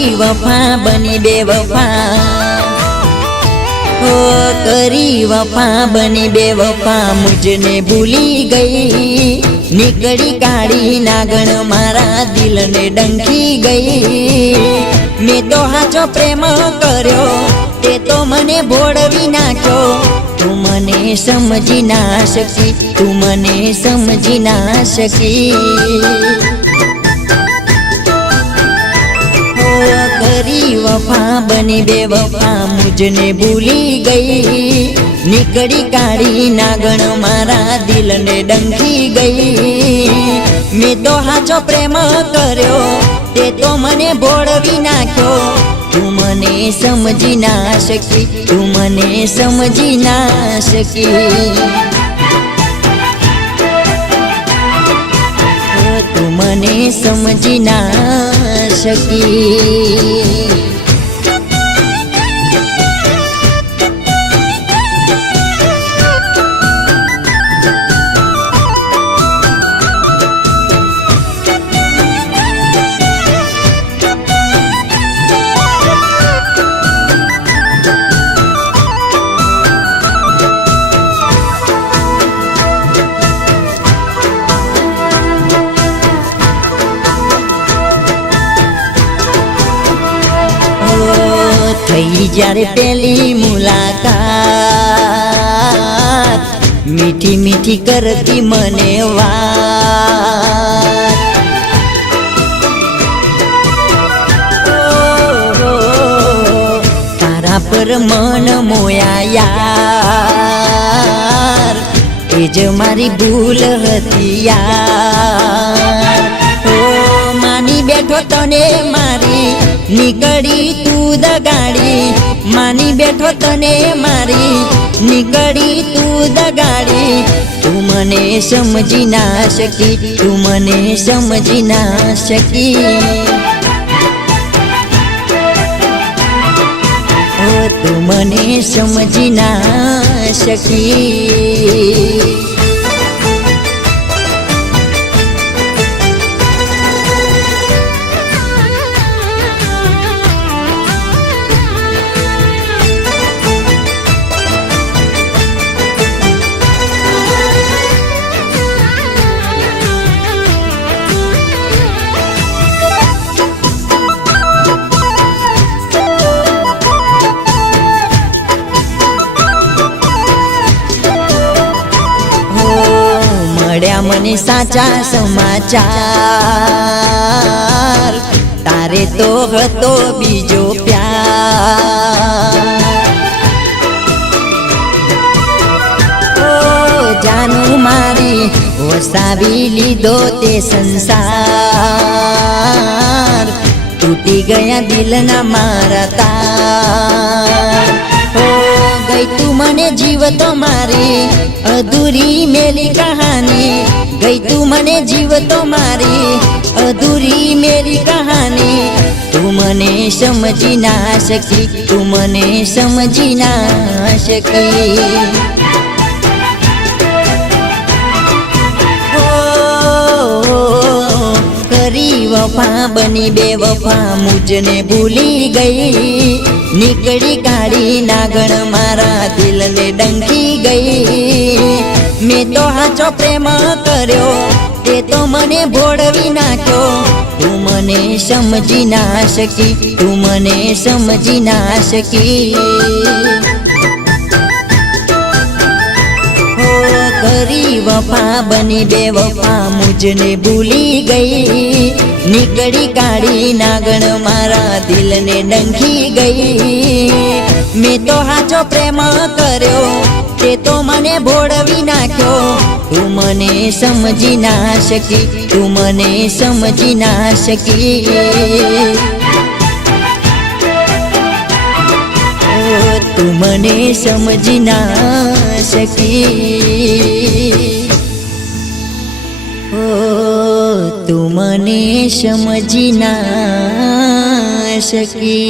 કરી વફા બની બેવફા, હો કરી વફા બની બેવફા, મુझने ભૂલી ગઈ, નીકળી કાળી નાગણ મારા દિલને ડંખી ગઈ। મેં તો હાચો પ્રેમ કર્યો, તે તો મને ભોળવી નાખ્યો, તું મને સમજી ના શકી, તું મને સમજી ના શકી। કરી વફા બની બેવફા, મુझने ભૂલી ગઈ, નીકળી કાળી નાગણ મારા દિલને ડંખી ગઈ। મેં તો હાચો પ્રેમ કર્યો, તે તો મને ભોળવી નાખ્યો, તું મને સમજી ના શકી, તું મને સમજી ના શકી। તું મને સમજી ના શકી। થઈ જ્યારે પેલી મુલાકાત, મીઠી મીઠી કરતી મને વાત, તારા પર મન મોયા યાર, એ જ મારી ભૂલ હતી યાર। માની બેઠો તને મારી, નીકળી તું દગાડી, માની બેઠો તને મારી, નીકળી તું દગાડી, તું મને સમજી ના શકી, તું મને સમજી ના શકી। ઓ તું મને સમજી ના શકી। મળ્યા મને સાચા સમાચાર, તારે તો હતો બીજો પ્યાર। ઓ જાનું મારી વસાવી લીધો તે સંસાર, તૂટી ગયા દિલના મારા તાર। ગઈ તું મને જીવતો મારી, અધૂરી મેલી કહાની, ગઈ તું મને જીવતો મારી, અધૂરી મેરી કહાની, તું મને સમજી ના શકી, તું મને સમજી ના શકી। કરી વફા બની બેવફા, મુझने ભૂલી ગઈ, નીકળી કાળી નાગણ મારા દિલને ડંખી ગઈ। મેં તો હાચો પ્રેમ કર્યો, તે તો મને ભોળવી નાખ્યો, તું મને સમજી ના શકી, તું મને સમજી ના શકી। કરી વફા બની બેવફા, મુझने ભૂલી ગઈ, નીકળી કાળી નાગણ મારા દિલને ડંખી ગઈ। મેં તો હાચો પ્રેમ કર્યો, તે તો મને ભોળવી નાખ્યો, તું મને સમજી ના શકી, તું મને સમજી ના શકી। તું મને સમજી ના શકી। ઓ તું મને સમજી ના શકી।